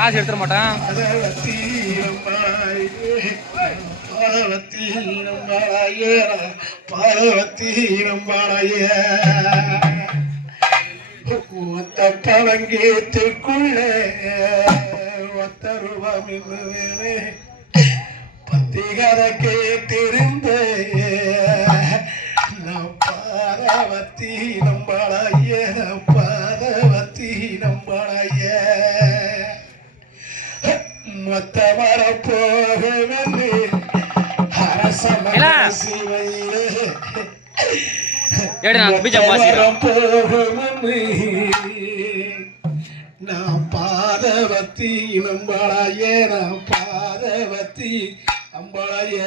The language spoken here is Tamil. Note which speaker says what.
Speaker 1: காசு எடுத்துட மாட்டான்.
Speaker 2: பரவத்தி பரவத்தி நம்பாய பரவத்தி ஒத்த பழங்கேத்துக்குள்ள ஒத்த ரூபாய் வேணே கேட்டிருந்த நான் பாரவத்தி நம்பளைய பா மொத்த வர போகவே அரச
Speaker 1: ஏலா.
Speaker 2: சிவையிலே
Speaker 1: ஏடு
Speaker 2: நான் பாதவத்தி நம்பளைய நான் பாதவத்தி நம்பளைய